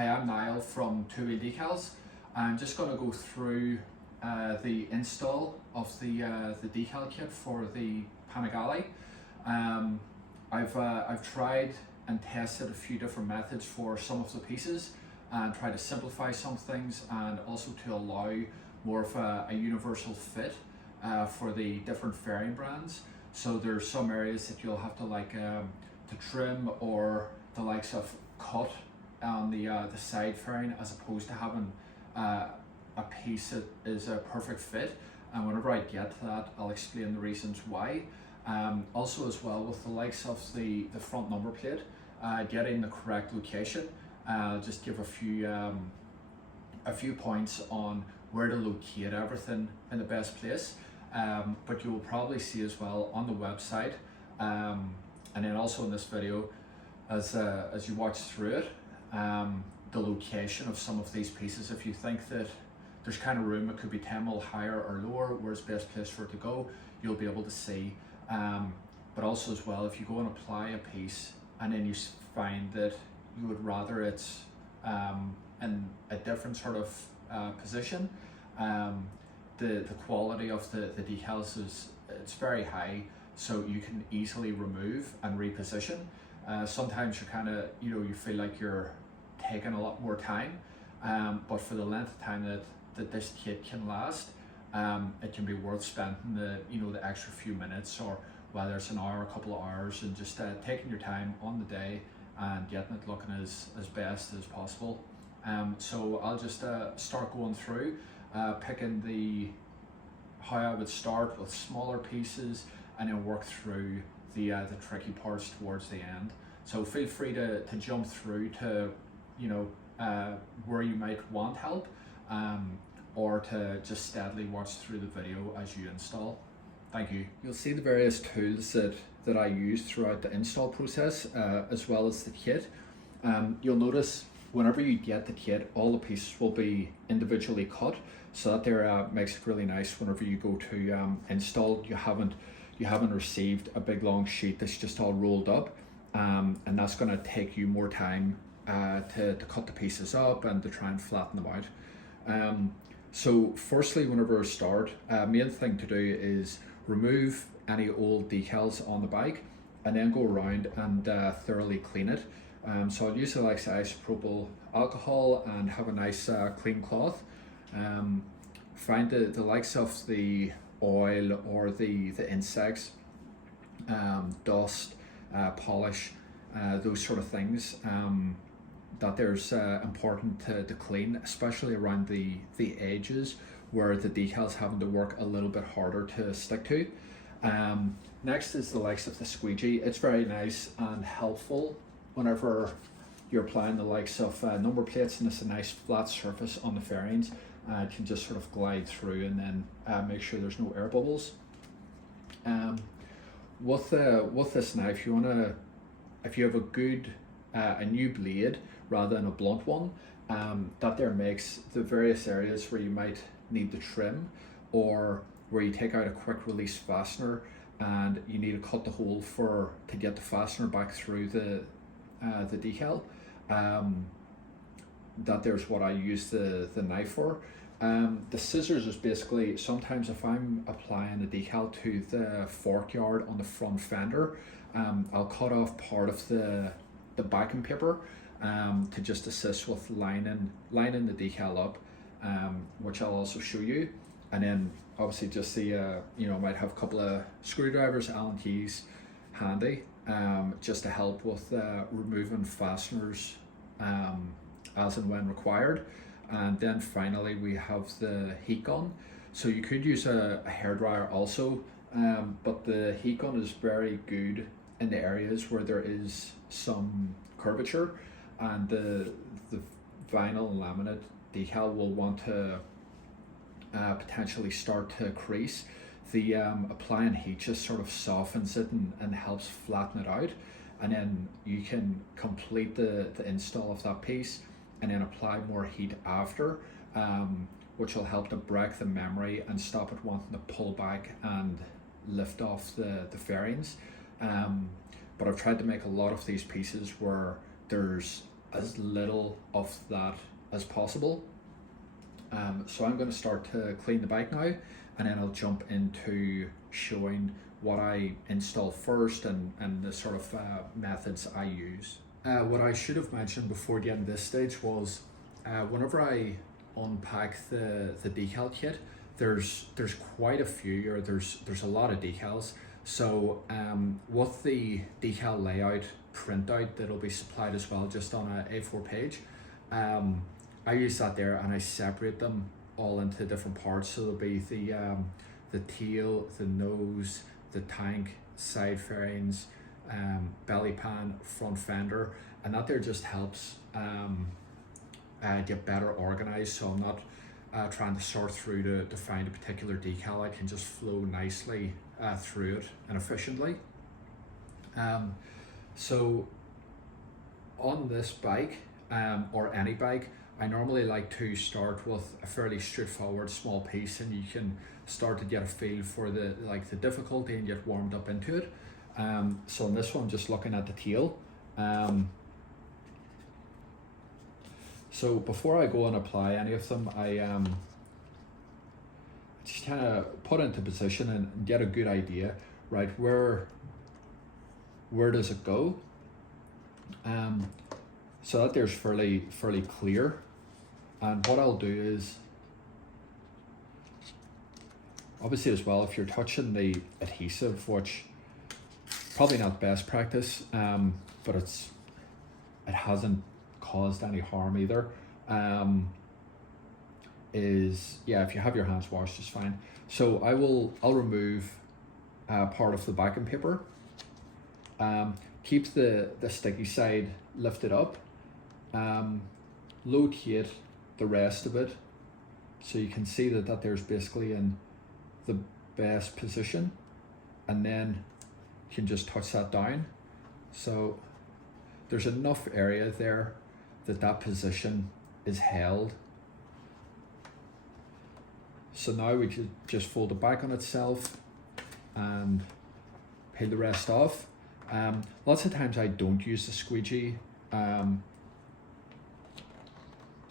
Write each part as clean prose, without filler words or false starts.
Hi, I'm Niall from Two Wheel Decals. I'm just going to go through the install of the decal kit for the Panigale. I've tried and tested a few different methods for some of the pieces and try to simplify some things, and also to allow more of a universal fit for the different fairing brands. So there's some areas that you'll have to to trim, or the likes of cut on the side fairing, as opposed to having a piece that is a perfect fit. And whenever I get to that, I'll explain the reasons why. Also as well, with the likes of the front number plate, getting the correct location, just give a few points on where to locate everything in the best place. But you will probably see as well on the website, and then also in this video, as you watch through it, the location of some of these pieces. If you think that there's kind of room, it could be 10 mil higher or lower, where's the best place for it to go, you'll be able to see. But also as well, if you go and apply a piece and then you find that you would rather it's in a different sort of position, the quality of the decals it's very high, so you can easily remove and reposition. Sometimes you're kind of, you feel like you're taking a lot more time, but for the length of time that this kit can last, it can be worth spending the extra few minutes, or whether it's an hour, a couple of hours, and just taking your time on the day and getting it looking as best as possible. So I'll just start going through, picking how I would start with smaller pieces, and then work through the tricky parts towards the end. So feel free to jump through to where you might want help, or to just steadily watch through the video as you install. Thank you. You'll see the various tools that I use throughout the install process, as well as the kit. You'll notice whenever you get the kit, all the pieces will be individually cut, so that there makes it really nice whenever you go to install. You haven't received a big long sheet that's just all rolled up, and that's going to take you more time to cut the pieces up and to try and flatten them out. So firstly, whenever I start, main thing to do is remove any old decals on the bike, and then go around and thoroughly clean it. So I'll use the likes of isopropyl alcohol and have a nice clean cloth. Find the likes of the oil or the insects, dust, polish, those sort of things, that there's important to clean, especially around the edges where the decal's having to work a little bit harder to stick to. Next is the likes of the squeegee. It's very nice and helpful whenever you're applying the likes of number plates, and it's a nice flat surface on the fairings. It can just sort of glide through, and then make sure there's no air bubbles. With this knife, if you have a new blade rather than a blunt one, that there makes the various areas where you might need to trim, or where you take out a quick release fastener and you need to cut the hole to get the fastener back through the decal. That there's what I use the knife for. The scissors is basically, sometimes if I'm applying a decal to the fork yard on the front fender, I'll cut off part of the backing paper to just assist with lining the decal up, which I'll also show you. And then obviously just I might have a couple of screwdrivers, Allen keys handy, just to help with removing fasteners as and when required. And then finally we have the heat gun. So you could use a hairdryer also, but the heat gun is very good in the areas where there is some curvature, and the vinyl and laminate decal will want to potentially start to crease. The applying heat just sort of softens it and helps flatten it out, and then you can complete the install of that piece and then apply more heat after, which will help to break the memory and stop it wanting to pull back and lift off the fairings. But I've tried to make a lot of these pieces where there's as little of that as possible. So I'm going to start to clean the bike now, and then I'll jump into showing what I install first and the sort of methods I use. What I should have mentioned before getting this stage was whenever I unpack the decal kit, there's quite a few, or there's a lot of decals. So with the decal layout printout that'll be supplied as well, just on a A4 page, I use that there, and I separate them all into different parts. So there'll be the tail, the nose, the tank, side fairings, belly pan, front fender, and that there just helps get better organized. So I'm not trying to sort through to find a particular decal. I can just flow nicely through it and efficiently. So on this bike, or any bike, I normally like to start with a fairly straightforward small piece, and you can start to get a feel for the difficulty and get warmed up into it. So in this one, just looking at the tail. So before I go and apply any of them, I just kind of put into position and get a good idea, right? Where does it go? So that there's fairly clear. And what I'll do is, obviously as well, if you're touching the adhesive, which probably not best practice, but it hasn't caused any harm either, is, yeah, if you have your hands washed, it's fine. So I'll remove part of the backing paper, keep the sticky side lifted up, locate the rest of it, so you can see that there's basically in the best position, and then you can just touch that down. So there's enough area there that position is held. So now we could just fold it back on itself and peel the rest off. Lots of times I don't use the squeegee.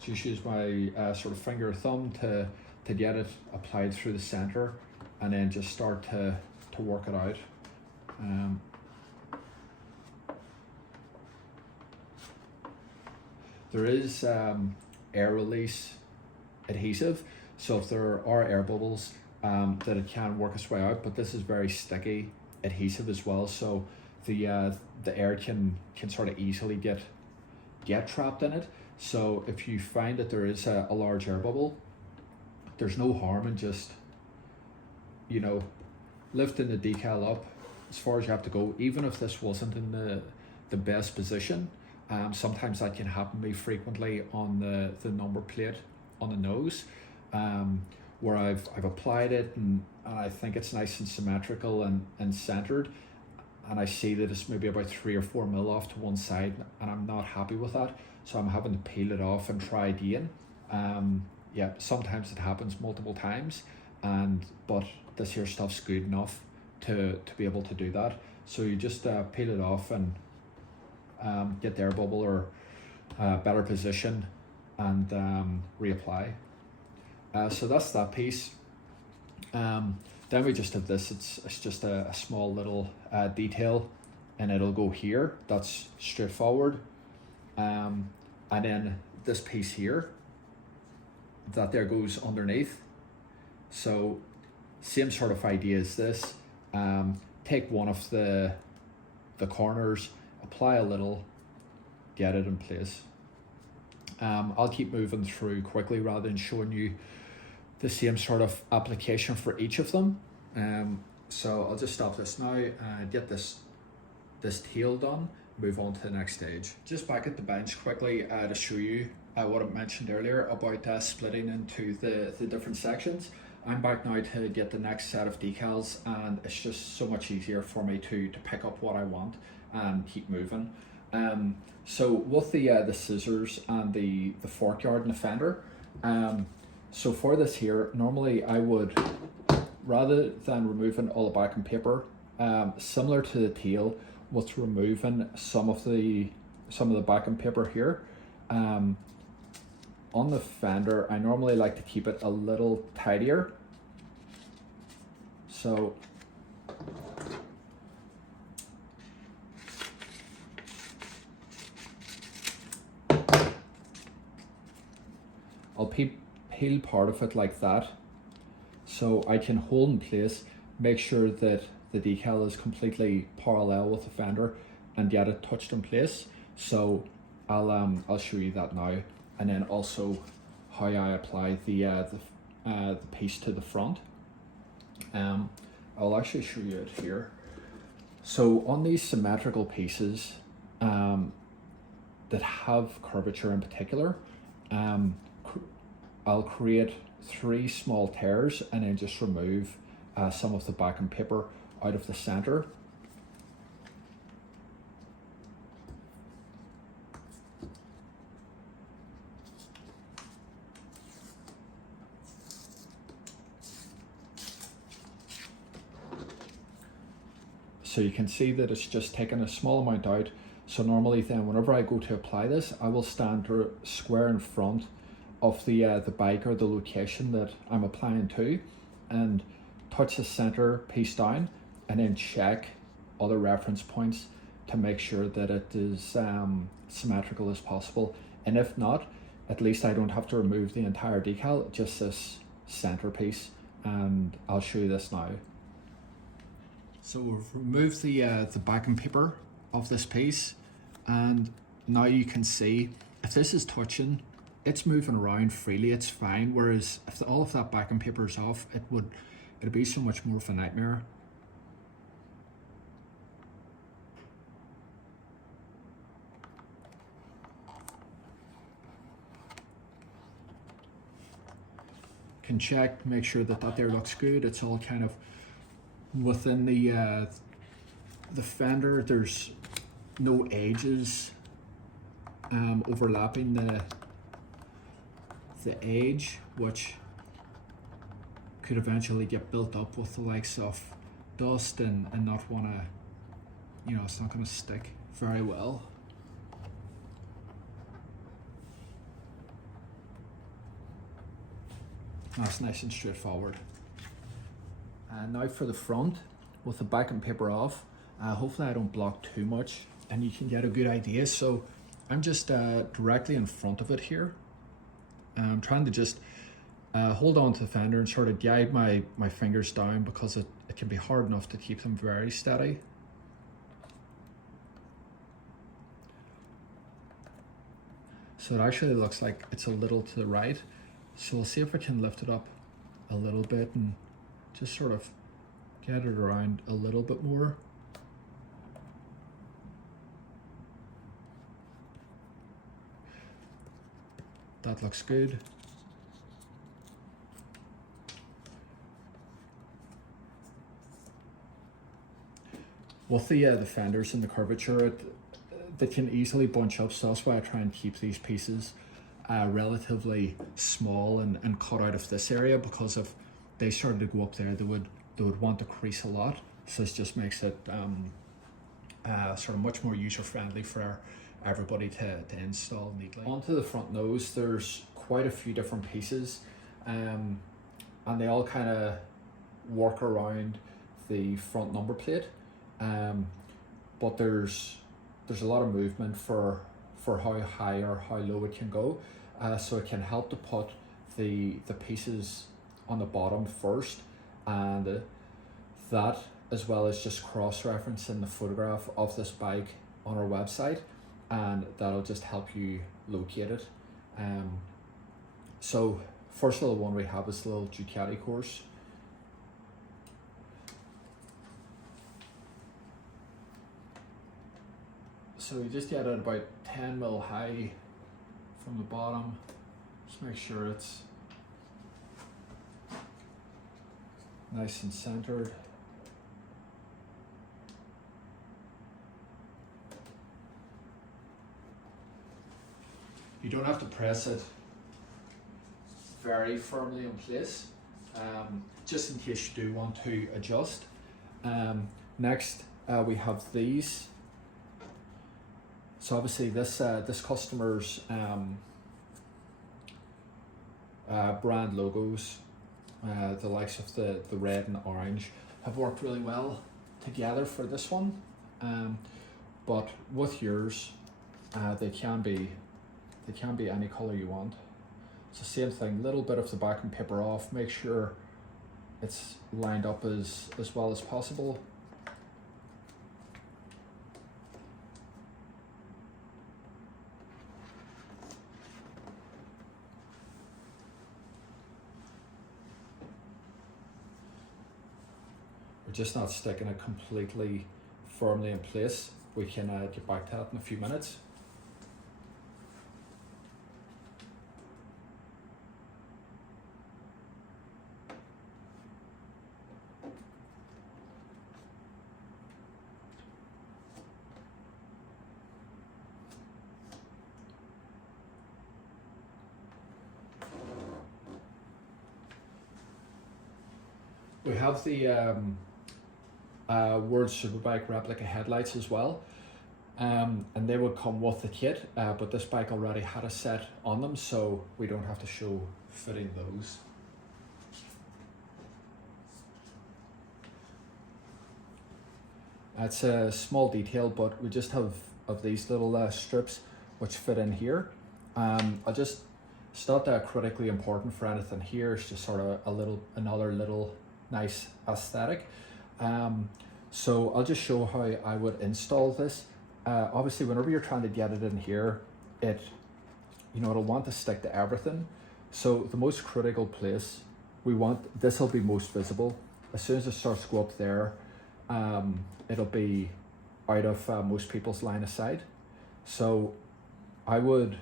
Just use my sort of finger or thumb to get it applied through the center, and then just start to work it out. There is air release adhesive, so if there are air bubbles, that it can work its way out, but this is very sticky adhesive as well, so the air can sort of easily get trapped in it. So if you find that there is a large air bubble, there's no harm in just, lifting the decal up as far as you have to go, even if this wasn't in the best position. Sometimes that can happen to me frequently on the number plate on the nose, where I've applied it and I think it's nice and symmetrical and centered, and I see that it's maybe about 3 or 4 mil off to one side, and I'm not happy with that, so I'm having to peel it off and try again. Yeah, sometimes it happens multiple times, but this here stuff's good enough to be able to do that. So you just peel it off and get the air bubble or better position, and reapply. So that's that piece. Then we just have this. It's just a small little detail, and it'll go here. That's straightforward. And then this piece here, that there goes underneath. So same sort of idea as this. Take one of the corners, apply a little, get it in place. I'll keep moving through quickly rather than showing you the same sort of application for each of them. So I'll just stop this now, get this tail done, move on to the next stage. Just back at the bench quickly to show you what I mentioned earlier about splitting into the different sections. I'm back now to get the next set of decals, and it's just so much easier for me to pick up what I want and keep moving. So with the scissors and the fork yard and the fender, so for this here, normally I would, rather than removing all the backing paper, similar to the tail, with removing some of the backing paper here, On the fender, I normally like to keep it a little tidier. So I'll peel part of it like that, so I can hold in place, make sure that the decal is completely parallel with the fender and get it touched in place. So I'll show you that now, and then also how I apply the piece to the front. I'll actually show you it here. So on these symmetrical pieces that have curvature in particular, I'll create 3 small tears and then just remove some of the backing paper out of the center. So you can see that it's just taken a small amount out. So normally then whenever I go to apply this, I will stand square in front of the bike or the location that I'm applying to, and touch the center piece down, and then check other reference points to make sure that it is symmetrical as possible. And if not, at least I don't have to remove the entire decal, just this center piece. And I'll show you this now. So we've removed the backing paper of this piece, and now you can see if this is touching, it's moving around freely, it's fine. Whereas if all of that backing paper is off, it'd be so much more of a nightmare. Can check, make sure that there looks good. It's all kind of within the fender. There's no edges overlapping the edge, which could eventually get built up with the likes of dust and not want to, you know, it's not going to stick very well. That's nice and straightforward. And now for the front, with the backing paper off, hopefully I don't block too much and you can get a good idea. So I'm just directly in front of it here. I'm trying to just hold on to the fender and sort of guide my fingers down, because it can be hard enough to keep them very steady. So it actually looks like it's a little to the right. So we'll see if I can lift it up a little bit and just sort of get it around a little bit more. That looks good. With the fenders and the curvature, they can easily bunch up, so that's why I try and keep these pieces relatively small and cut out of this area, because if they started to go up there, they would want to crease a lot. So this just makes it sort of much more user friendly for everybody to install neatly. Onto the front nose, there's quite a few different pieces, and they all kind of work around the front number plate, but there's a lot of movement for how high or how low it can go, so it can help to put the pieces on the bottom first, and that, as well as just cross-referencing the photograph of this bike on our website, and that'll just help you locate it. So first little one we have is the little Ducati course. So you just get it about 10 mil high from the bottom. Just make sure it's nice and centered. You don't have to press it very firmly in place, just in case you do want to adjust. Next, we have these So obviously this customer's brand logos, the likes of the red and orange, have worked really well together for this one. But with yours, they can be any color you want. It's the same thing, little bit of the backing paper off, make sure it's lined up as well as possible. We're just not sticking it completely firmly in place. We can get back to that in a few minutes. We have the World Superbike replica headlights as well, and they would come with the kit, but this bike already had a set on them, so we don't have to show fitting those. It's a small detail, but we just have these little strips which fit in here. It's not that critically important for anything here, it's just sort of another little nice aesthetic. So I'll just show how I would install this. Obviously whenever you're trying to get it in here, it'll want to stick to everything. So the most critical place, this will be most visible. As soon as it starts to go up there, it'll be out of most people's line of sight. So I would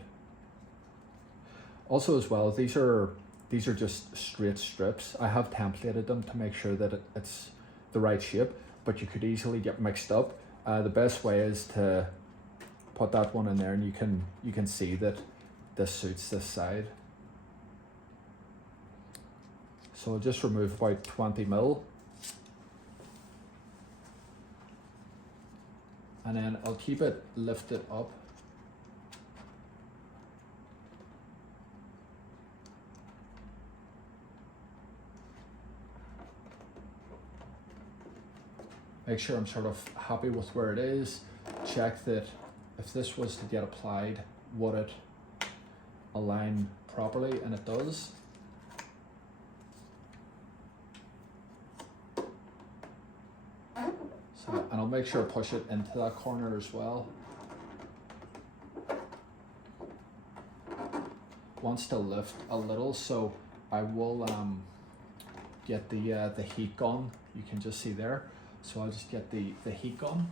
also as well, these are just straight strips. I have templated them to make sure that it's the right shape, but you could easily get mixed up. The best way is to put that one in there, and you can see that this suits this side. So I'll just remove about 20 mil. And then I'll keep it lifted up. Make sure I'm sort of happy with where it is. Check that if this was to get applied, would it align properly, and it does. So, and I'll make sure I push it into that corner as well. Wants to lift a little, so I will get the heat gun. You can just see there. So I'll just get the heat gun.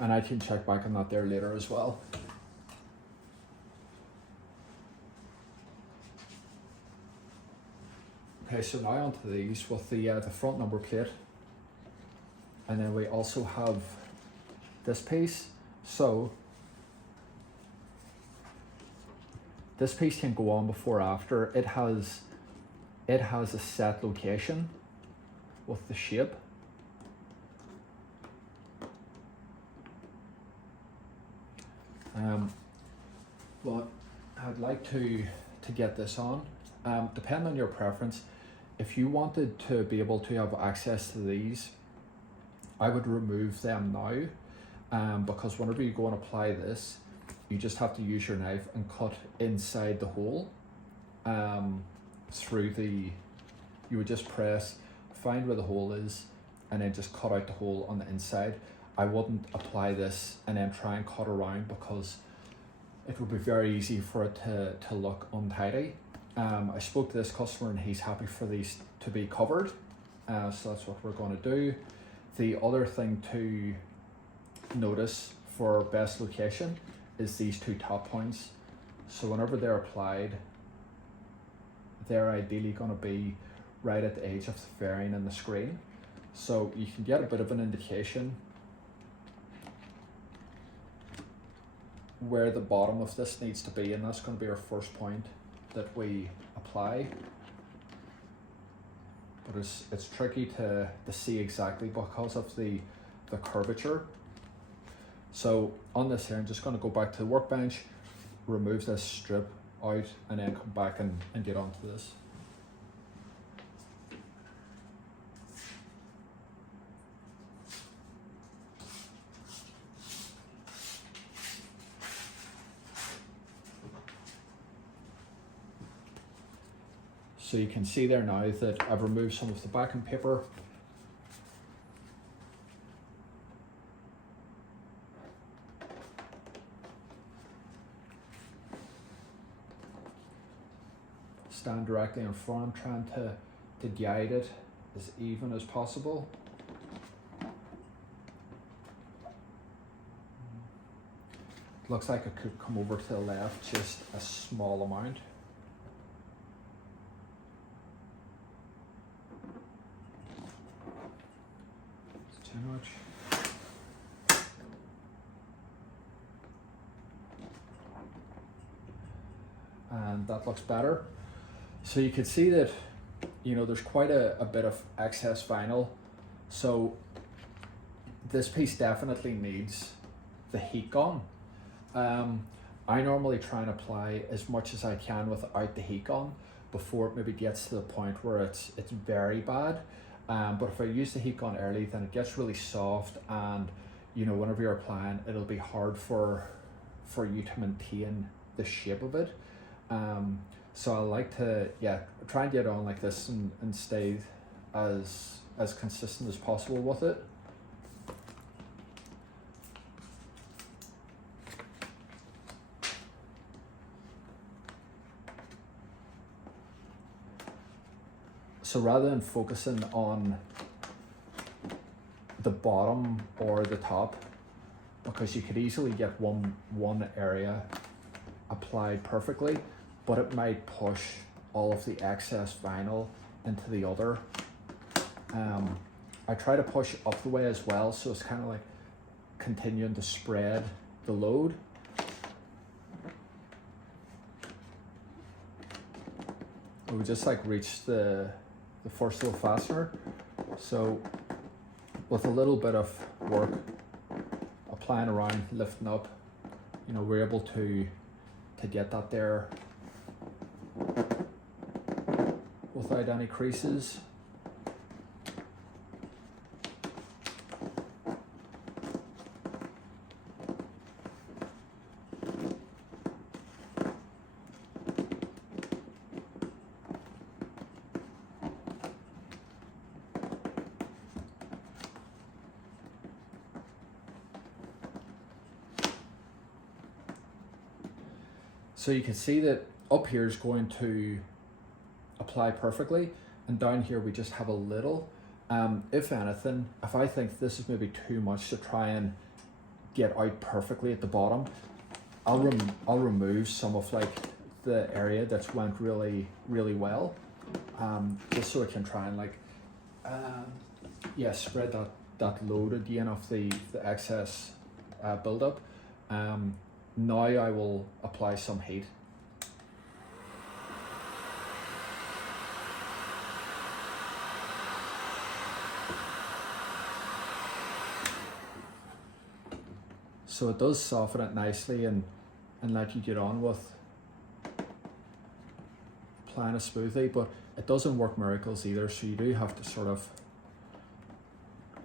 And I can check back on that there later as well. Okay, so now onto these with the front number plate, and then we also have this piece. So this piece can go on before or after. It has a set location with the shape. But I'd like to get this on. Depending on your preference, if you wanted to be able to have access to these, I would remove them now, because whenever you go and apply this, you just have to use your knife and cut inside the hole you would just press, find where the hole is, and then just cut out the hole on the inside. I wouldn't apply this and then try and cut around, because it would be very easy for it to look untidy. I spoke to this customer and he's happy for these to be covered, so that's what we're going to do. The other thing to notice for best location is these two top points. So whenever they're applied, they're ideally going to be right at the edge of the fairing and the screen. So you can get a bit of an indication where the bottom of this needs to be, and that's going to be our first point that we apply. But it's tricky to see exactly because of the curvature. So on this here, I'm just going to go back to the workbench, remove this strip out, and then come back and get onto this. So you can see there now that I've removed some of the backing paper. Stand directly in front, trying to guide it as even as possible. Looks like it could come over to the left just a small amount. It's too much. And that looks better. So you can see that, you know, there's quite a bit of excess vinyl. So this piece definitely needs the heat gun. I normally try and apply as much as I can without the heat gun before it maybe gets to the point where it's very bad. But if I use the heat gun early, then it gets really soft, and you know, whenever you're applying, it'll be hard for you to maintain the shape of it. So I like to, yeah, try and get on like this and stay as consistent as possible with it. So rather than focusing on the bottom or the top, because you could easily get one area applied perfectly, but it might push all of the excess vinyl into the other. I try to push up the way as well, so it's kind of like continuing to spread the load. We just like reached the first little fastener. So with a little bit of work, applying around, lifting up, you know, we're able to get that there without any creases. So you can see that up here is going to apply perfectly, and down here we just have a little. If anything, if I think this is maybe too much to try and get out perfectly at the bottom, I'll remove some of like the area that's went really well, just so I can try and like yeah, spread that load again of the excess buildup. Now I will apply some heat. So it does soften it nicely and let you get on with applying it smoothly, but it doesn't work miracles either, so you do have to sort of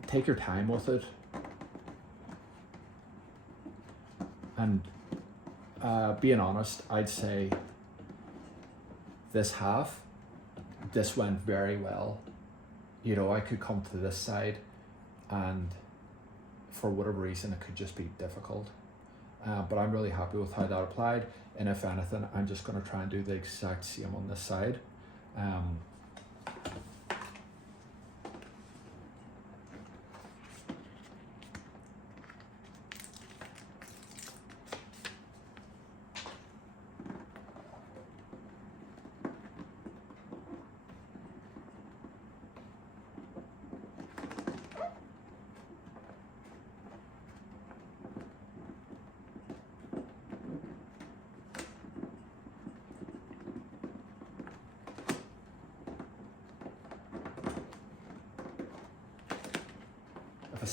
take your time with it. And being honest, I'd say this went very well. You know, I could come to this side and for whatever reason it could just be difficult. But I'm really happy with how that applied, and if anything, I'm just going to try and do the exact same on this side.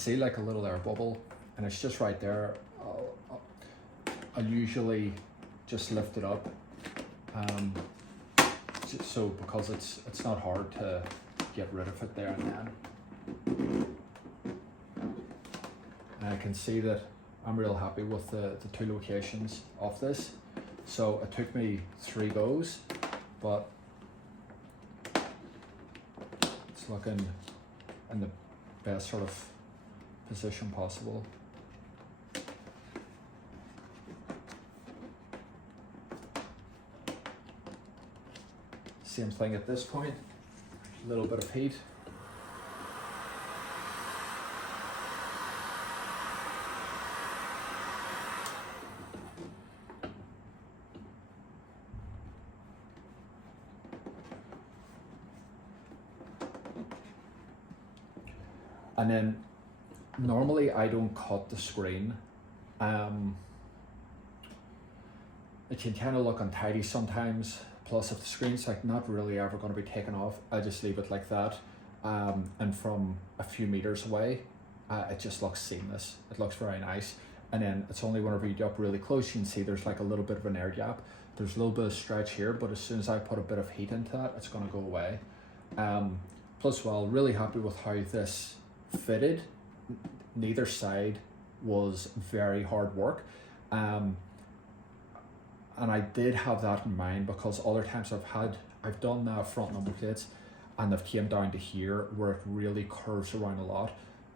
see like a little air bubble, and it's just right there. I'll usually just lift it up, so because it's not hard to get rid of it there and then. And I can see that I'm real happy with the 2 locations of this. So it took me 3 goes, but it's looking in the best sort of position possible. Same thing at this point, a little bit of heat. And then normally I don't cut the screen. It can kind of look untidy sometimes. Plus, if the screen's like not really ever going to be taken off, I just leave it like that. And from a few meters away, it just looks seamless. It looks very nice. And then it's only whenever you get up really close, you can see there's like a little bit of an air gap. There's a little bit of stretch here, but as soon as I put a bit of heat into that, it's going to go away. Plus, well, really happy with how this fitted. Neither side was very hard work. And I did have that in mind because other times I've done front number plates and they've came down to here where it really curves around a lot.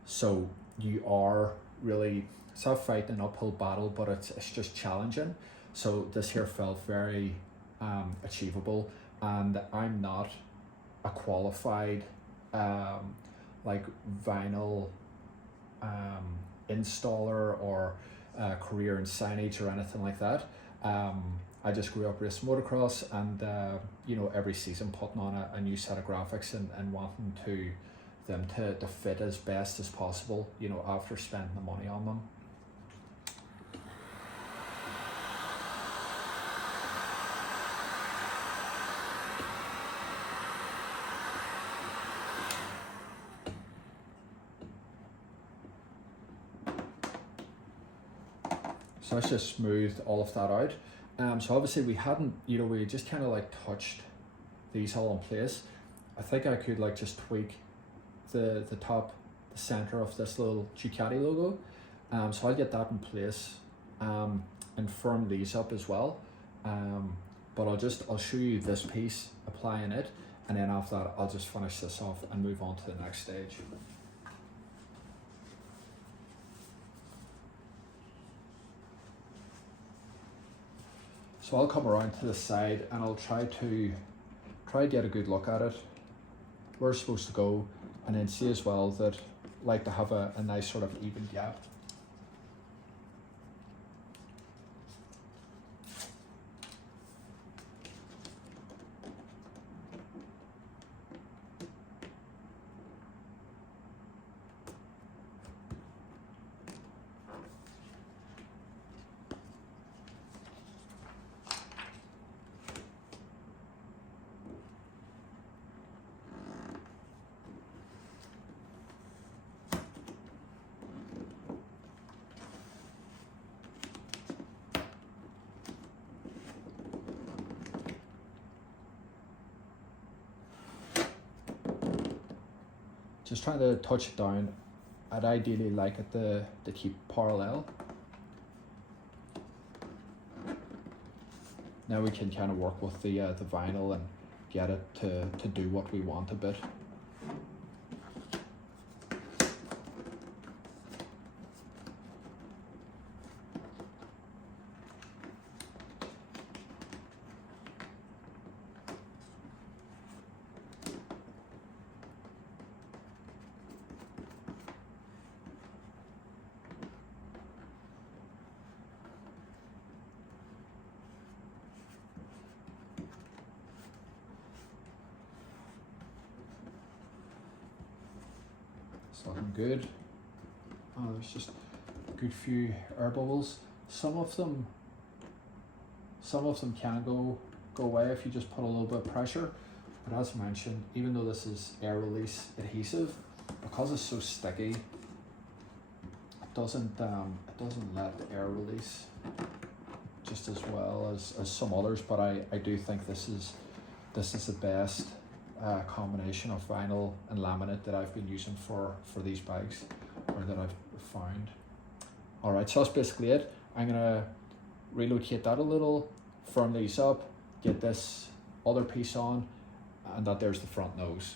So you are really, it's not fighting an uphill battle, but it's just challenging. So this here felt very achievable, and I'm not a qualified like vinyl installer or career in signage or anything like that. I just grew up racing motocross, and you know, every season putting on a new set of graphics and wanting them to fit as best as possible, you know, after spending the money on them. So let's just smooth all of that out. So obviously we hadn't, you know, we just kind of like touched these all in place. I think I could like just tweak the top, the center of this little Ducati logo. So I'll get that in place and firm these up as well. But I'll show you this piece, applying it, and then after that I'll just finish this off and move on to the next stage. So I'll come around to the side and I'll try to get a good look at it, where it's supposed to go, and then see as well that I like to have a nice sort of even gap. Just trying to touch it down. I'd ideally like it to keep parallel. Now we can kind of work with the vinyl and get it to do what we want a bit. It's looking good. Oh, there's just a good few air bubbles. Some of them can go away if you just put a little bit of pressure. But as mentioned, even though this is air release adhesive, because it's so sticky, doesn't let the air release just as well as some others, but I do think this is the best combination of vinyl and laminate that I've been using for these bags, or that I've found. Alright, so that's basically it. I'm gonna relocate that a little, firm these up, get this other piece on, and there's the front nose.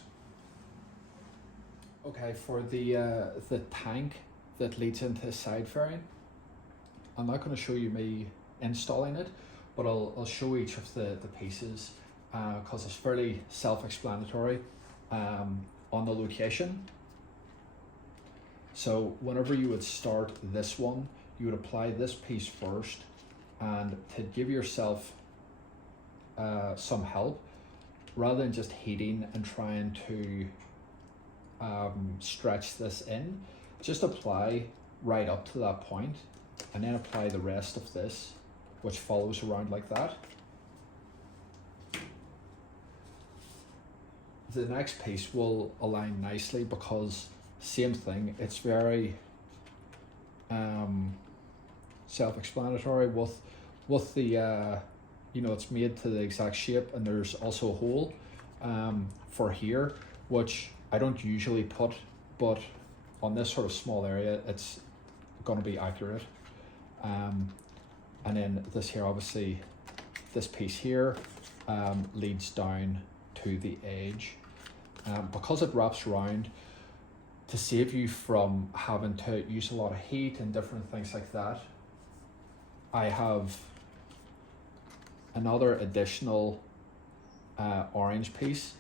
Okay, for the tank that leads into the side fairing, I'm not going to show you me installing it, but I'll show each of the pieces because it's fairly self-explanatory on the location. So whenever you would start this one, you would apply this piece first, and to give yourself some help, rather than just heating and trying to stretch this in, just apply right up to that point, and then apply the rest of this, which follows around like that. The next piece will align nicely because same thing, it's very self-explanatory with the you know, it's made to the exact shape, and there's also a hole for here, which I don't usually put, but on this sort of small area it's going to be accurate. And then this here, obviously this piece here leads down to the edge, because it wraps around, to save you from having to use a lot of heat and different things like that. I have another additional orange piece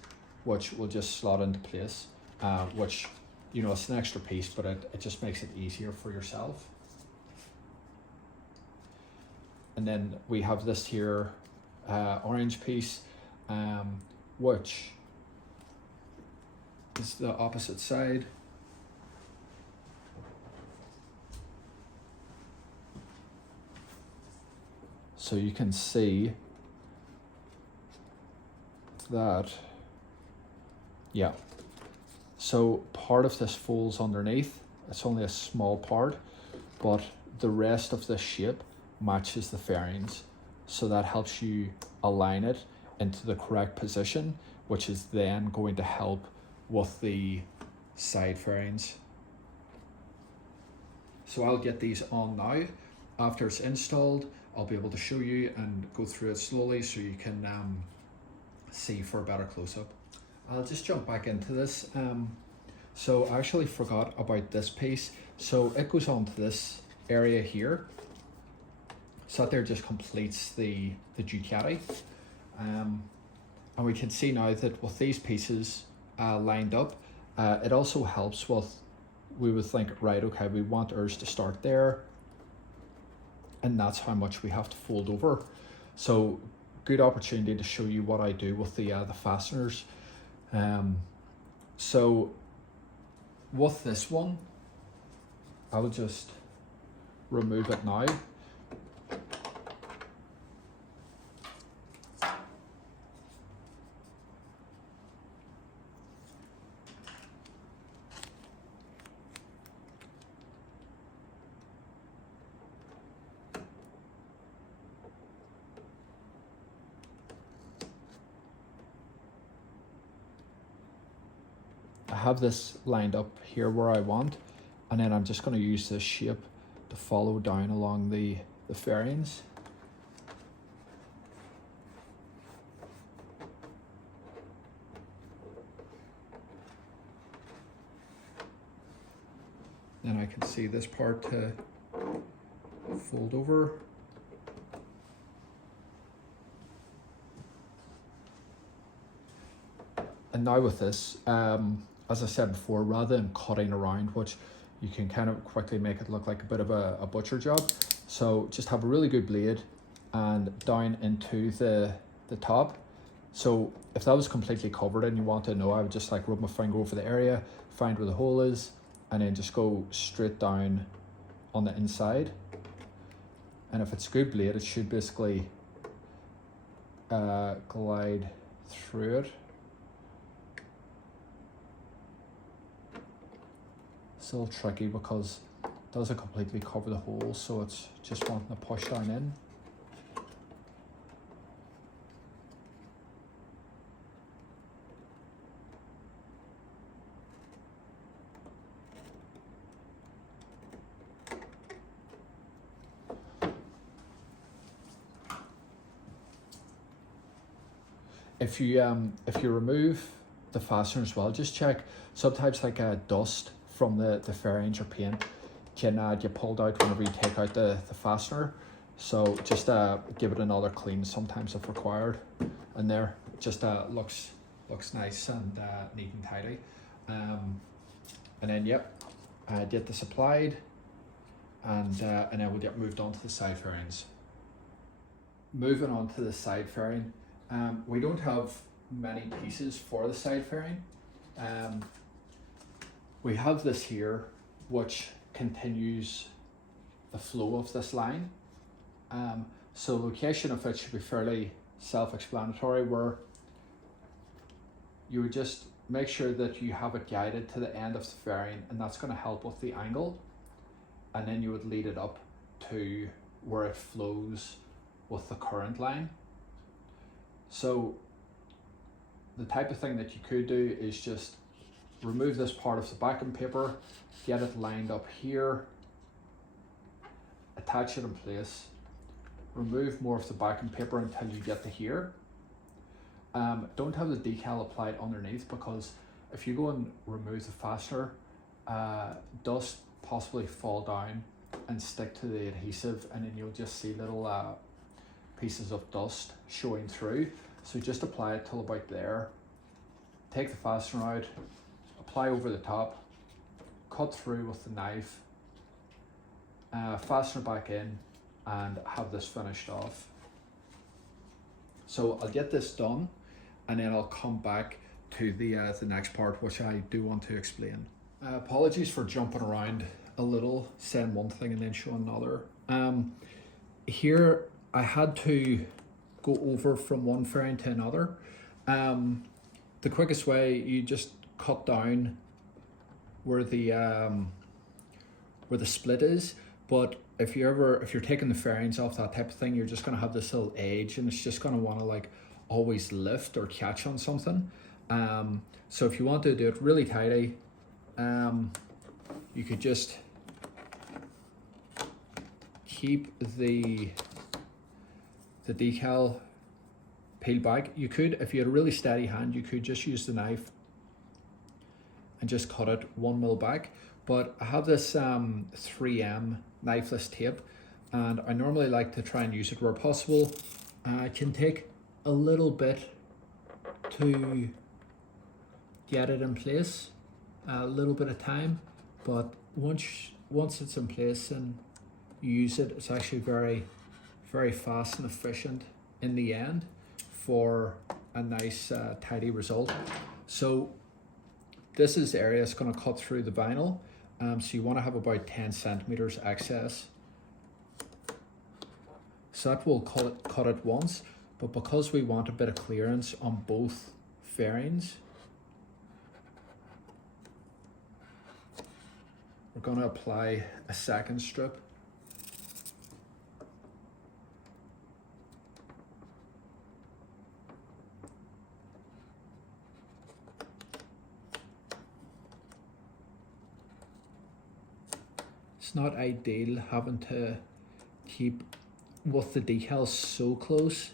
which will just slot into place, which, you know, it's an extra piece, but it just makes it easier for yourself. And then we have this here orange piece, which is the opposite side. So you can see that, yeah. So part of this folds underneath. It's only a small part, but the rest of the shape matches the fairings. So that helps you align it into the correct position, which is then going to help with the side fairings. So I'll get these on now. After it's installed, I'll be able to show you and go through it slowly so you can see for a better close-up. I'll just jump back into this. So I actually forgot about this piece. So it goes on to this area here. So that there just completes the Ducati. And we can see now that with these pieces lined up, it also helps with, we would think, right, okay, we want ours to start there, and that's how much we have to fold over. So good opportunity to show you what I do with the fasteners. So with this one, I will just remove it now. I have this lined up here where I want, and then I'm just going to use this shape to follow down along the fairings. Then I can see this part to fold over. And now with this, as I said before, rather than cutting around, which you can kind of quickly make it look like a bit of a butcher job, so just have a really good blade and down into the top. So if that was completely covered and you want to know, I would just like rub my finger over the area, find where the hole is, and then just go straight down on the inside. And if it's a good blade, it should basically glide through it. Still tricky because doesn't completely cover the hole, so it's just wanting to push down in. If you remove the fastener as well, just check. Sometimes like dust from the fairings or paint can get pulled out whenever you take out the fastener. So just give it another clean sometimes if required. And there, just looks nice and neat and tidy. And then yep, get this applied, and then we'll get moved on to the side fairings. Moving on to the side fairing. We don't have many pieces for the side fairing. We have this here, which continues the flow of this line. So location of it should be fairly self-explanatory, where you would just make sure that you have it guided to the end of the fairing, and that's going to help with the angle. And then you would lead it up to where it flows with the current line. So the type of thing that you could do is just remove this part of the backing paper, get it lined up here, attach it in place, remove more of the backing paper until you get to here. Don't have the decal applied underneath, because if you go and remove the fastener, dust possibly fall down and stick to the adhesive, and then you'll just see little pieces of dust showing through. So just apply it till about there, take the fastener out, apply over the top, cut through with the knife, fastener back in, and have this finished off. So I'll get this done, and then I'll come back to the next part, which I do want to explain. Apologies for jumping around a little, saying one thing and then showing another. Here I had to go over from one fairing to another. The quickest way, you just cut down where the split is. But if you're taking the fairings off, that type of thing, you're just gonna have this little edge, and it's just gonna want to like always lift or catch on something. So if you want to do it really tidy, you could just keep the decal peeled back. You could, if you had a really steady hand, you could just use the knife and just cut it 1 mil back. But I have this 3M Knifeless tape, and I normally like to try and use it where possible. It can take a little bit to get it in place, a little bit of time, but once it's in place and you use it, it's actually very fast and efficient in the end for a nice tidy result. So this is the area that's going to cut through the vinyl. So you want to have about 10 centimeters excess. So that will cut it once, but because we want a bit of clearance on both fairings, we're going to apply a second strip. It's not ideal having to keep with the decals so close.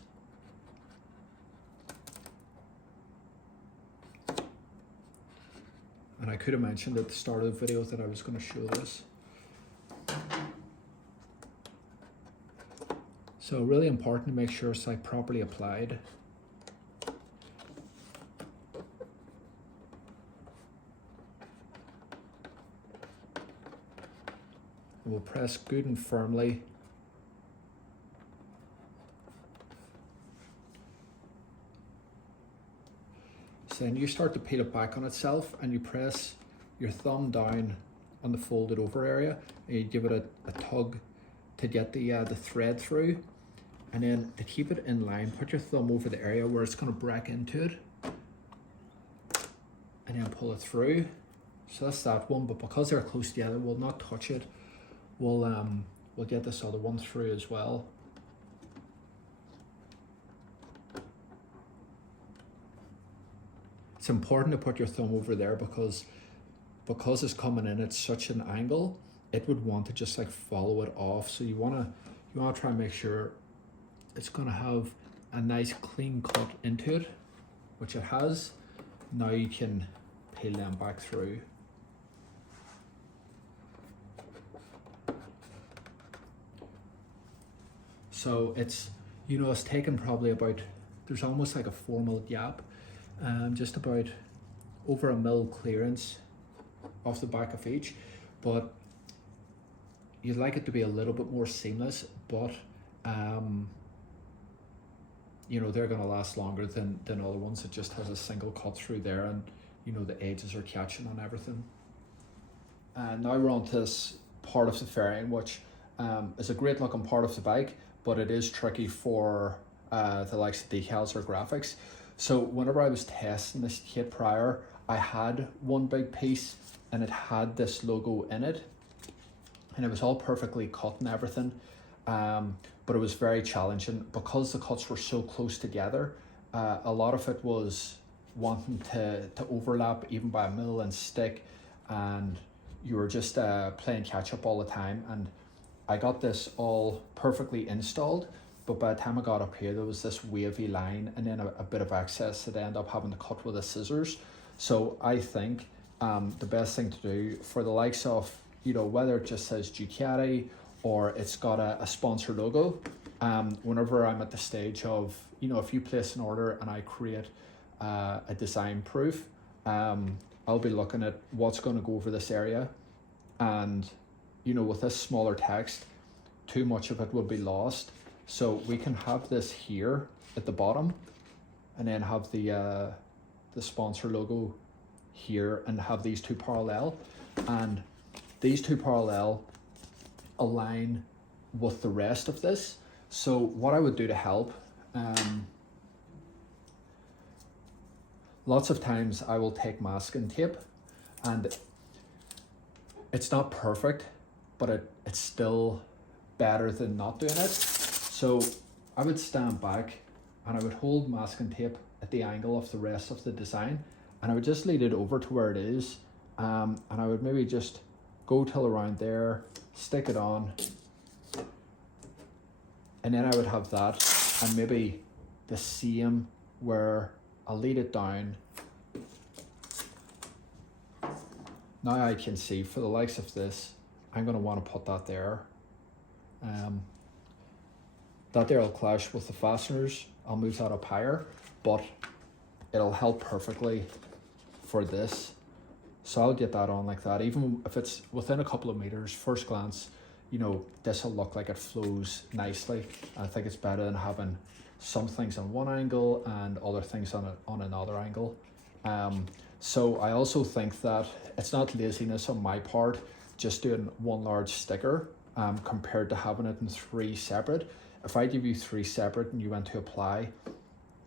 And I could have mentioned at the start of the video that I was going to show this. So really important to make sure it's like properly applied. We'll press good and firmly. So then you start to peel it back on itself, and you press your thumb down on the folded over area, and you give it a tug to get the thread through. And then to keep it in line, put your thumb over the area where it's going to break into it, and then pull it through. So that's that one, but because they're close together, we'll not touch it we'll get this other one through as well. It's important to put your thumb over there because it's coming in at such an angle, it would want to just like follow it off. So you wanna try and make sure it's gonna have a nice clean cut into it, which it has. Now you can peel them back through. So it's, you know, it's taken probably about, there's almost like a 4 mil gap, just about over 1 mil clearance off the back of each, but you'd like it to be a little bit more seamless, but you know, they're going to last longer than other ones. It just has a single cut through there, and you know, the edges are catching on everything. And now we're on to this part of the fairing, which is a great looking part of the bike, but it is tricky for the likes of decals or graphics. So whenever I was testing this kit prior, I had one big piece and it had this logo in it, and it was all perfectly cut and everything, but it was very challenging because the cuts were so close together. A lot of it was wanting to overlap even by 1 mil and stick, and you were just playing catch up all the time. And I got this all perfectly installed, but by the time I got up here, there was this wavy line and then a bit of excess that I ended up having to cut with the scissors. So I think the best thing to do for the likes of, you know, whether it just says Ducati or it's got a sponsor logo, whenever I'm at the stage of, you know, if you place an order and I create a design proof, I'll be looking at what's going to go over this area. And, you know, with this smaller text, too much of it will be lost. So we can have this here at the bottom and then have the sponsor logo here and have these two parallel, and these two parallel align with the rest of this. So what I would do to help, lots of times I will take masking tape, and it's not perfect, but it's still better than not doing it. So I would stand back and I would hold masking tape at the angle of the rest of the design, and I would just lead it over to where it is, and I would maybe just go till around there, stick it on, and then I would have that, and maybe the same where I'll lead it down. Now I can see for the likes of this, I'm going to want to put that there. That there will clash with the fasteners. I'll move that up higher, but it'll help perfectly for this. So I'll get that on like that. Even if it's within a couple of meters, first glance, you know, this will look like it flows nicely. I think it's better than having some things on one angle and other things on another angle. So I also think that it's not laziness on my part, just doing one large sticker compared to having it in 3 separate. If I give you 3 separate and you went to apply,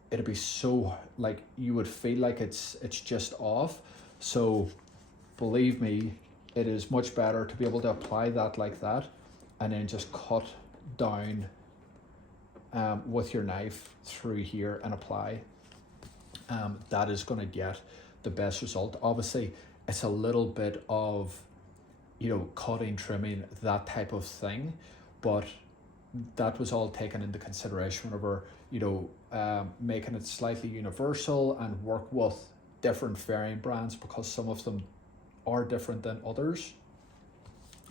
it'd be so, like, you would feel like it's just off. So believe me, it is much better to be able to apply that like that and then just cut down with your knife through here and apply. That is going to get the best result. Obviously, it's a little bit of, you know, cutting, trimming, that type of thing, but that was all taken into consideration whenever, you know, making it slightly universal and work with different fairing brands, because some of them are different than others.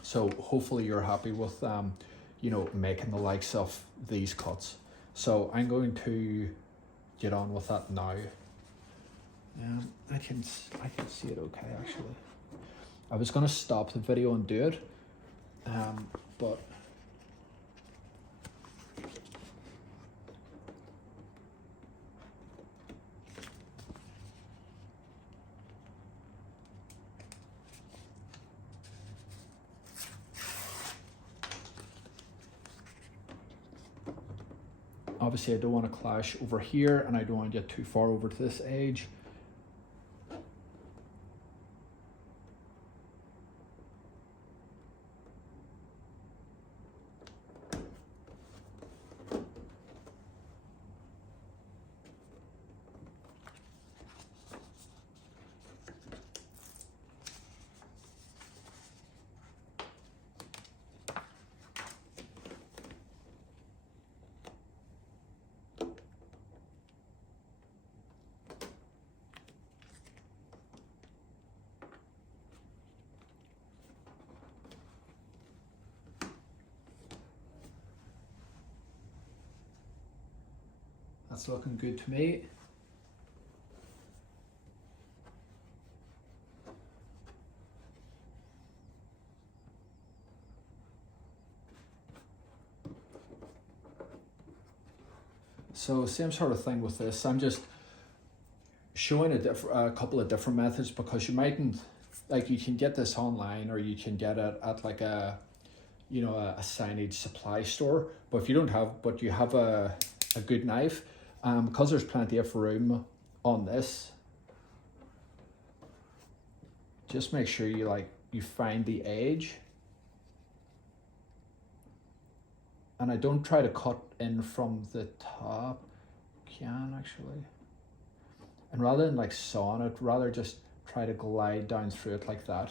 So hopefully you're happy with you know, making the likes of these cuts. So I'm going to get on with that now. I can see it okay actually. I was going to stop the video and do it, but obviously I don't want to clash over here and I don't want to get too far over to this edge. That's looking good to me. So same sort of thing with this. I'm just showing a couple of different methods, because you mightn't, like, you can get this online, or you can get it at like a, you know, a signage supply store. But if you don't have, but you have a good knife, because there's plenty of room on this, just make sure you find the edge. And I don't try to cut in from the top. Can actually. And rather than like sawing it, rather just try to glide down through it like that.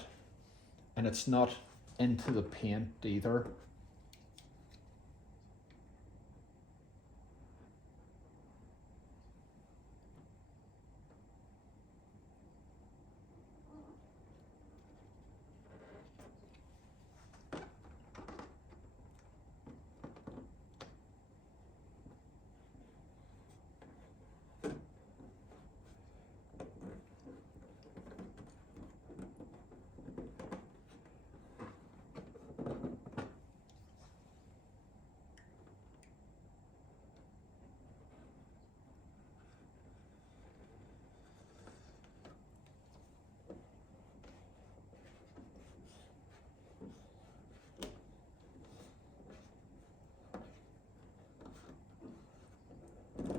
And it's not into the paint either.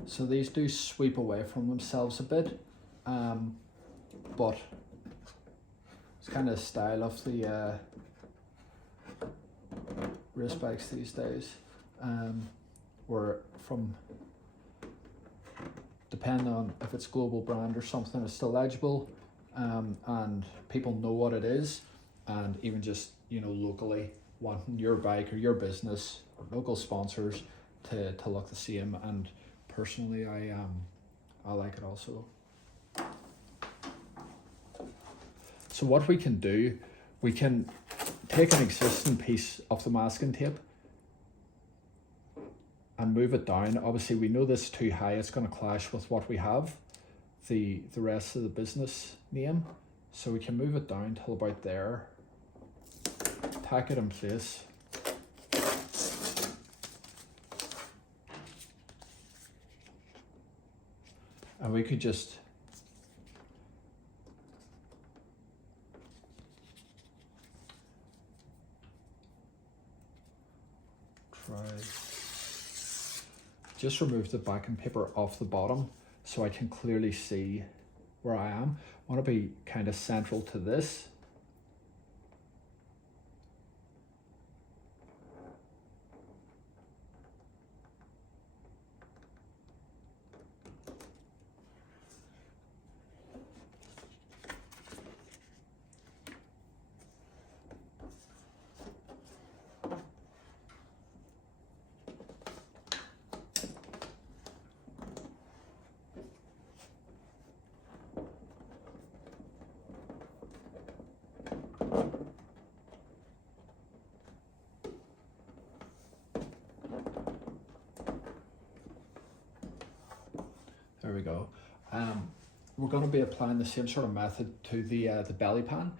So these do sweep away from themselves a bit, but it's kind of the style of the race bikes these days, where from, depending on if it's global brand or something, it's still legible, and people know what it is, and even just, you know, locally wanting your bike or your business or local sponsors to look the same. And personally, I like it also. So what we can do, we can take an existing piece of the masking tape and move it down. Obviously we know this is too high, it's going to clash with what we have, the rest of the business name. So we can move it down till about there, tack it in place. And we could just just remove the backing paper off the bottom so I can clearly see where I am. I want to be kind of central to this. There we go. We're going to be applying the same sort of method to the belly pan,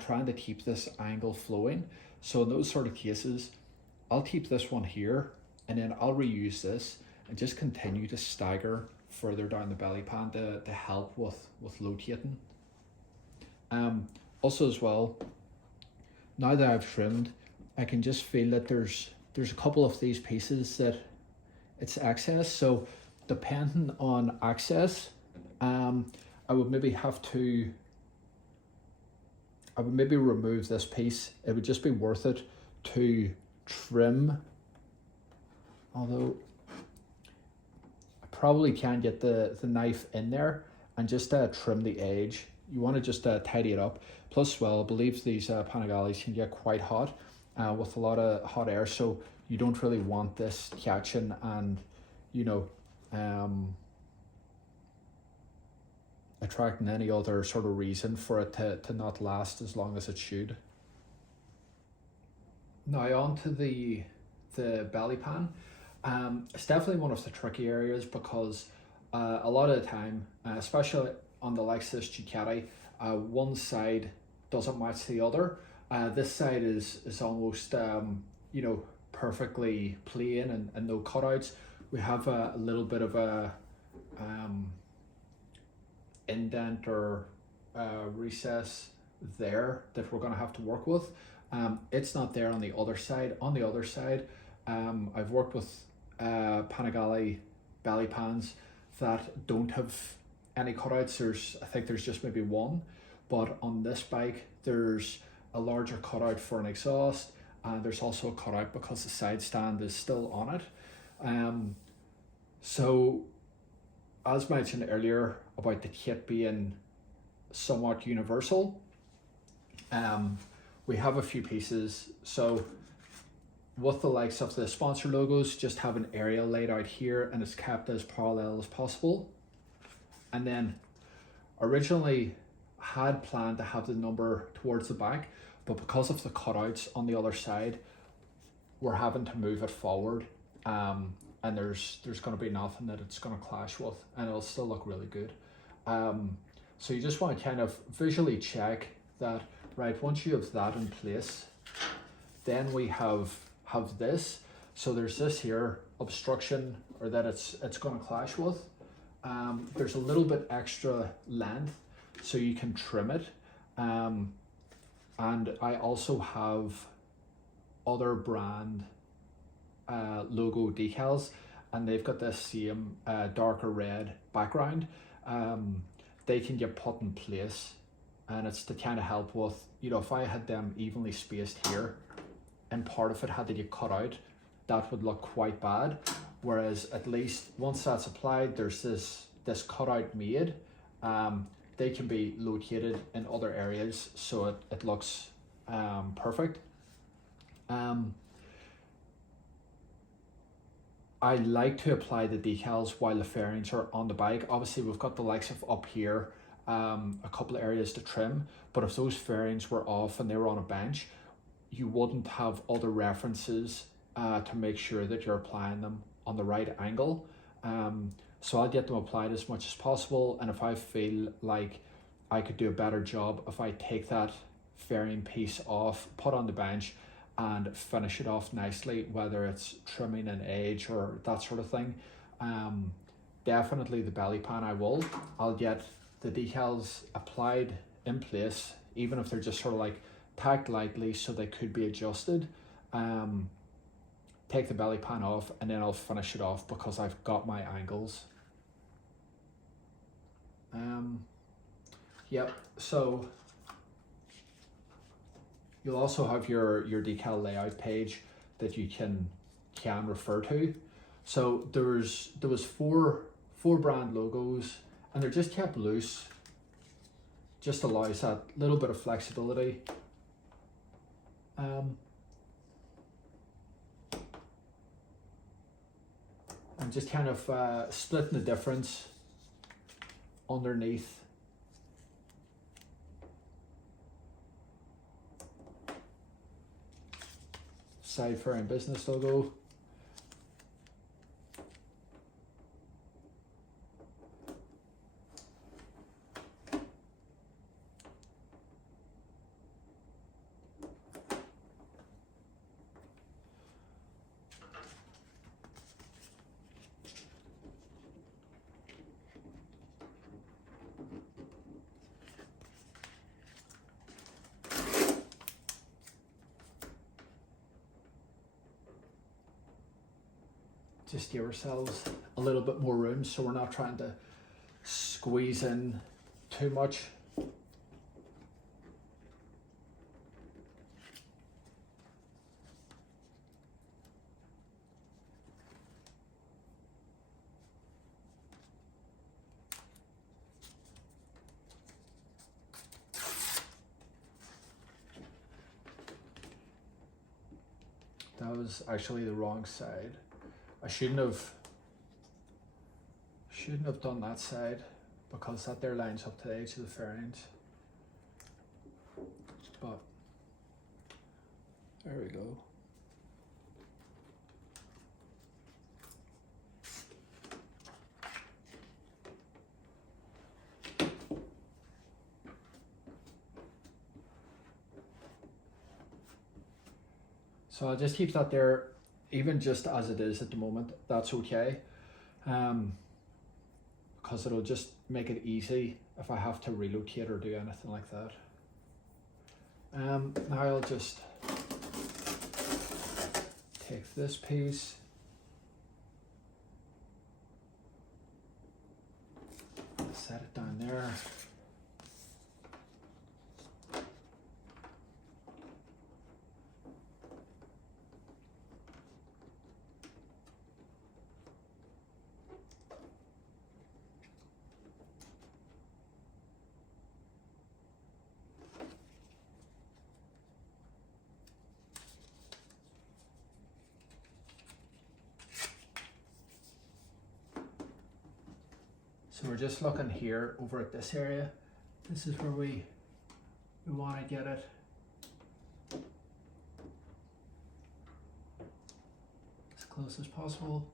trying to keep this angle flowing. So in those sort of cases, I'll keep this one here, and then I'll reuse this and just continue to stagger further down the belly pan to help with locating. Also as well, now that I've trimmed, I can just feel that there's a couple of these pieces that it's excess. So depending on access, I would maybe remove this piece. It would just be worth it to trim, although I probably can get the knife in there and just trim the edge. You want to just tidy it up. Plus, well, I believe these Panigales can get quite hot with a lot of hot air, so you don't really want this catching and, you know, attracting any other sort of reason for it to not last as long as it should. Now onto the belly pan. It's definitely one of the tricky areas because a lot of the time, especially on the likes of this Ducati, one side doesn't match the other. This side is almost you know, perfectly plain and no cutouts. We have a little bit of a um, indent or recess there that we're going to have to work with. It's not there on the other side. On the other side, I've worked with Panigale belly pans that don't have any cutouts. I think there's just maybe one, but on this bike there's a larger cutout for an exhaust, and there's also a cutout because the side stand is still on it. So as mentioned earlier about the kit being somewhat universal, we have a few pieces. So with the likes of the sponsor logos, just have an area laid out here and it's kept as parallel as possible. And then originally had planned to have the number towards the back, but because of the cutouts on the other side, we're having to move it forward. And there's going to be nothing that it's going to clash with, and it'll still look really good. So you just want to kind of visually check that, right, once you have that in place, then we have this. So there's this here obstruction, or that it's going to clash with. There's a little bit extra length, so you can trim it. And I also have other brand logo decals, and they've got this same darker red background. They can get put in place, and it's to kind of help with, you know, if I had them evenly spaced here and part of it had to get cut out, that would look quite bad. Whereas at least once that's applied, there's this cutout made. They can be located in other areas, so it looks perfect. I like to apply the decals while the fairings are on the bike. Obviously we've got the likes of up here, a couple of areas to trim, but if those fairings were off and they were on a bench, you wouldn't have other references to make sure that you're applying them on the right angle. So I'll get them applied as much as possible, and if I feel like I could do a better job if I take that fairing piece off, put on the bench, and finish it off nicely, whether it's trimming an edge or that sort of thing. Definitely the belly pan I'll get the decals applied in place, even if they're just sort of like tacked lightly so they could be adjusted. Take the belly pan off, and then I'll finish it off because I've got my angles. Yep, so you'll also have your decal layout page that you can refer to. So there was four brand logos, and they're just kept loose. Just allows that little bit of flexibility. And just kind of splitting the difference underneath. Side fairing business logo. Just give ourselves a little bit more room so we're not trying to squeeze in too much. That was actually the wrong side. I shouldn't have done that side, because that there lines up to the edge of the fairings. But there we go. So I'll just keep that there, even just as it is at the moment. That's okay, because it'll just make it easy if I have to relocate or do anything like that. Now I'll just take this piece, set it down there. So we're just looking here over at this area. This is where we want to get it. As close as possible.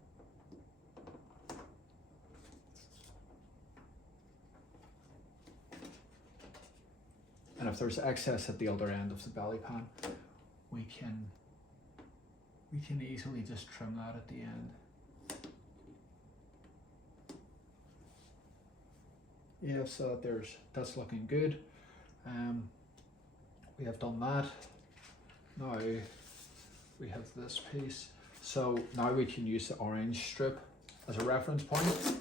And if there's excess at the other end of the belly pan, we can easily just trim that at the end. Yeah, so that's looking good. We have done that. Now we have this piece. So now we can use the orange strip as a reference point.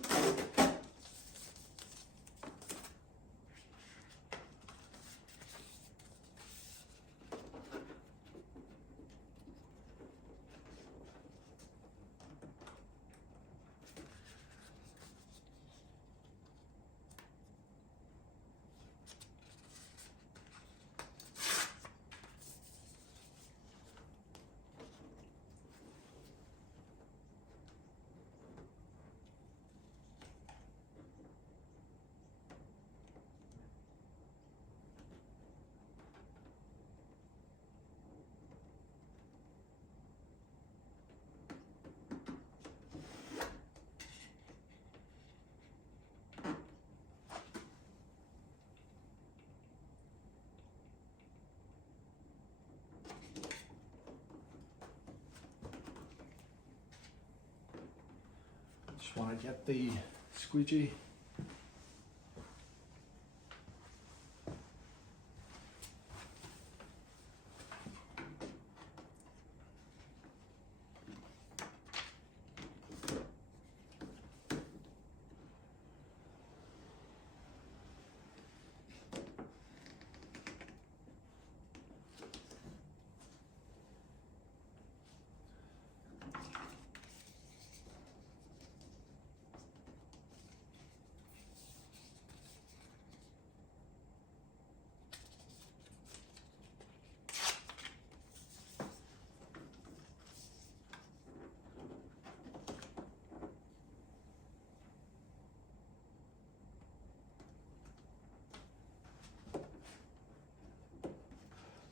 Just want to get the squeegee.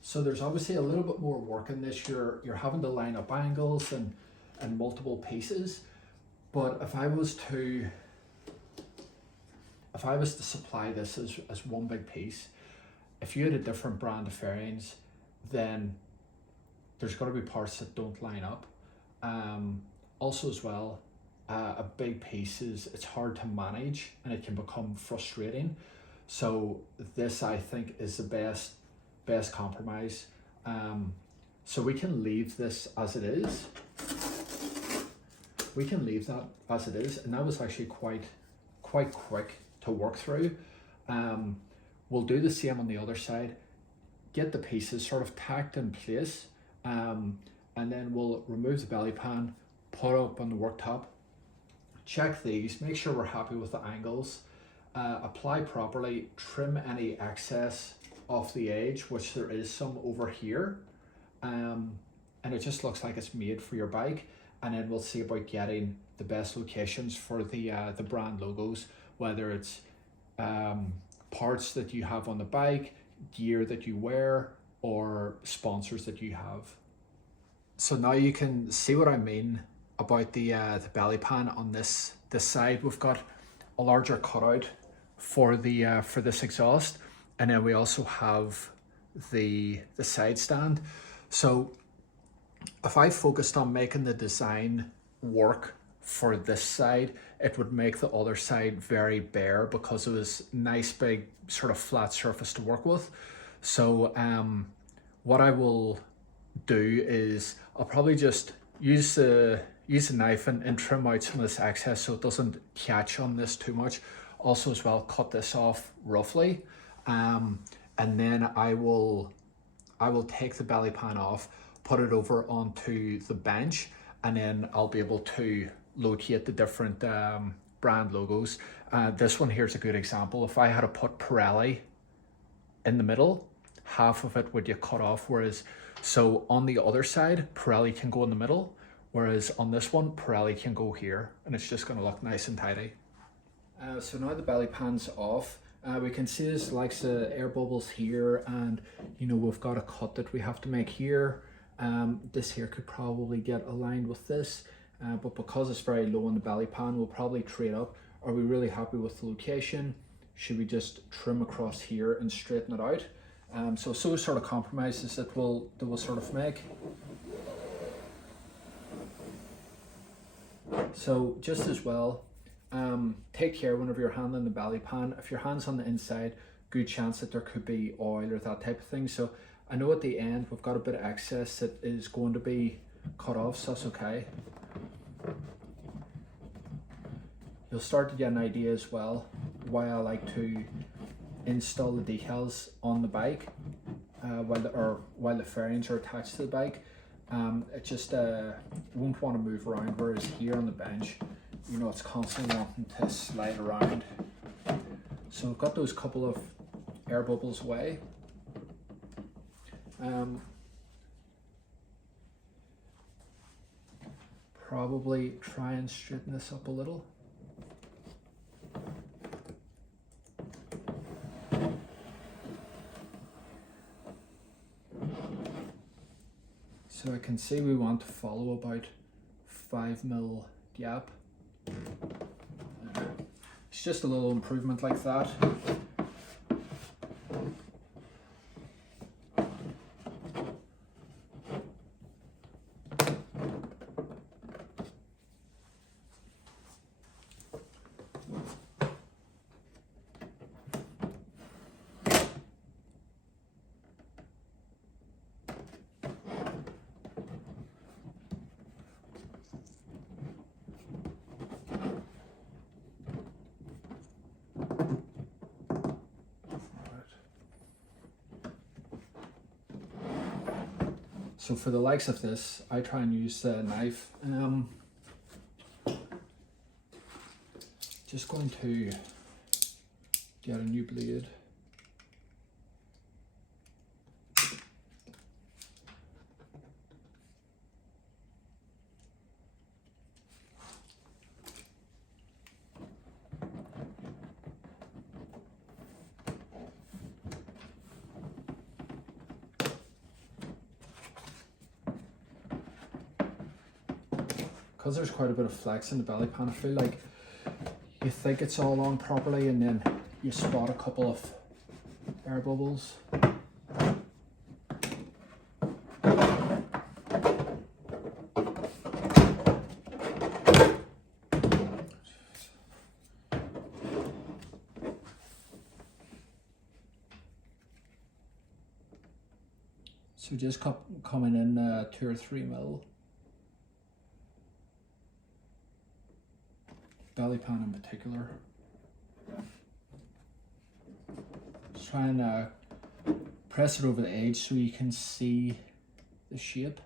So there's obviously a little bit more work in this. You're having to line up angles and multiple pieces. But if I was to supply this as one big piece, if you had a different brand of fairings, then there's got to be parts that don't line up. Also as well, a big piece it's hard to manage and it can become frustrating. So this, I think, is the best compromise. So we can leave this as it is. We can leave that as it is, and that was actually quite quick to work through. We'll do the same on the other side, get the pieces sort of tacked in place, and then we'll remove the belly pan, put it up on the worktop, check these, make sure we're happy with the angles, apply properly, trim any excess off the edge, which there is some over here, and it just looks like it's made for your bike. And then we'll see about getting the best locations for the brand logos, whether it's parts that you have on the bike, gear that you wear, or sponsors that you have. So now you can see what I mean about the belly pan on this side. We've got a larger cutout for this exhaust, and then we also have the side stand. So if I focused on making the design work for this side, it would make the other side very bare because it was nice big sort of flat surface to work with. So what I will do is I'll probably just use a knife and trim out some of this excess so it doesn't catch on this too much. Also as well, cut this off roughly, and then I will take the belly pan off, put it over onto the bench, and then I'll be able to locate the different brand logos. This one here is a good example. If I had to put Pirelli in the middle, half of it would get cut off, whereas so on the other side Pirelli can go in the middle, whereas on this one Pirelli can go here, and it's just going to look nice and tidy. So now the belly pan's off, we can see there's like the air bubbles here, and you know we've got a cut that we have to make here. This here could probably get aligned with this, but because it's very low on the belly pan, we'll probably trade up. Are we really happy with the location? Should we just trim across here and straighten it out? So sort of compromises that we'll sort of make. So just as well, take care whenever you're handling the belly pan. If your hand's on the inside, good chance that there could be oil or that type of thing. So I know at the end we've got a bit of excess that is going to be cut off, so that's okay. You'll start to get an idea as well why I like to install the decals on the bike while the fairings are attached to the bike. It just won't want to move around, whereas here on the bench, you know, it's constantly wanting to slide around. So I've got those couple of air bubbles away. Probably try and straighten this up a little. So I can see we want to follow about 5mm gap. It's just a little improvement like that. So for the likes of this, I try and use the knife. Just going to get a new blade. Because there's quite a bit of flex in the belly pan, I feel like you think it's all on properly and then you spot a couple of air bubbles. So just coming in 2 or 3mm. Belly pan in particular. Just try and press it over the edge so you can see the shape.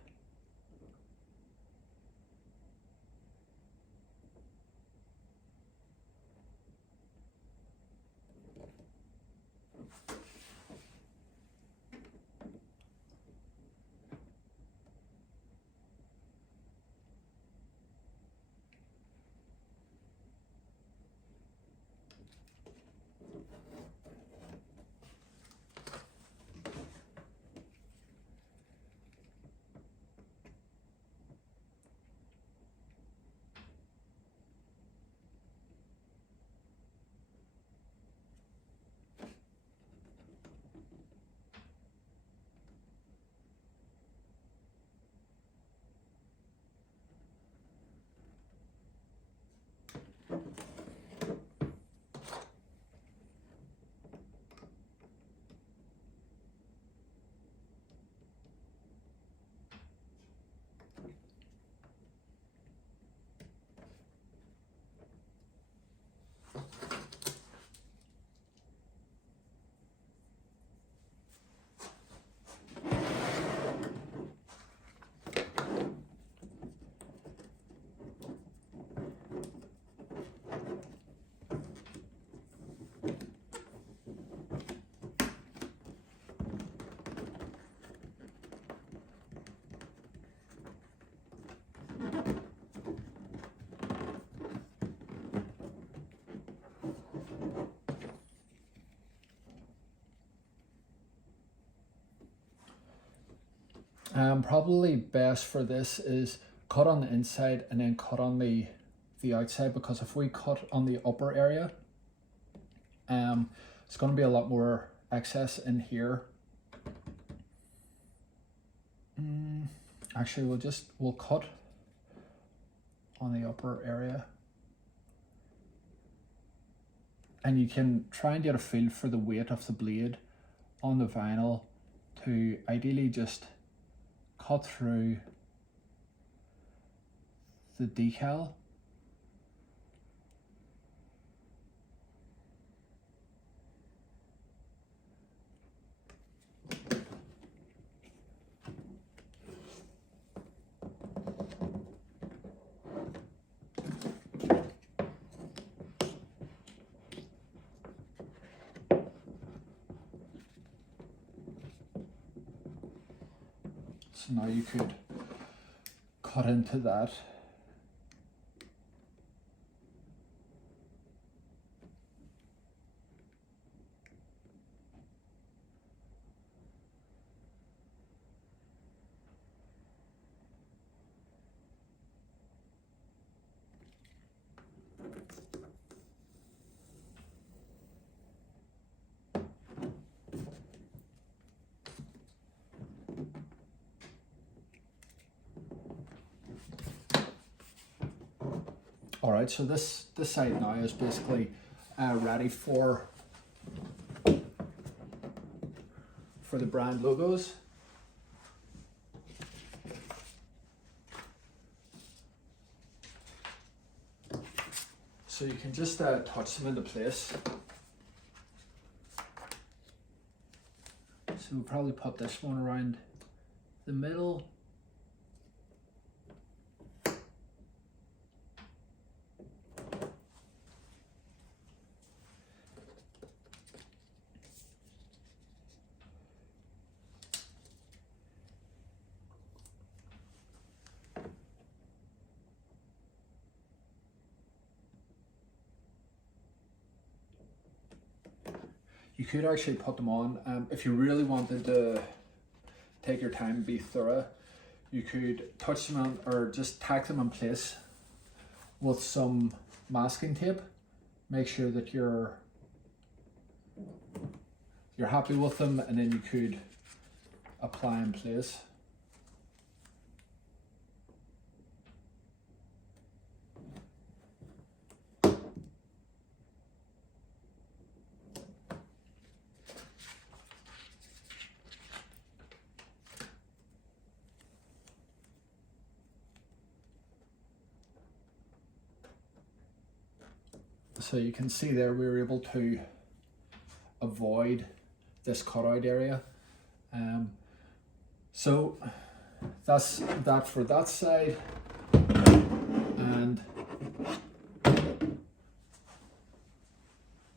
Probably best for this is cut on the inside and then cut on the outside, because if we cut on the upper area, it's going to be a lot more excess in here. Actually, we'll cut on the upper area, and you can try and get a feel for the weight of the blade on the vinyl to ideally just cut through the decal. So now you could cut into that. All right, so this side now is basically ready for the brand logos. So you can just touch them into place. So we'll probably put this one around the middle. You could actually put them on, if you really wanted to take your time and be thorough, you could touch them on, or just tack them in place with some masking tape. Make sure that you're happy with them, and then you could apply in place. So you can see there we were able to avoid this cutout area. So that's that for that side, and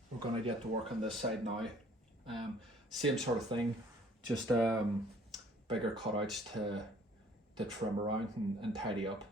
we're going to get to work on this side now. Same sort of thing, just bigger cutouts to trim around and tidy up.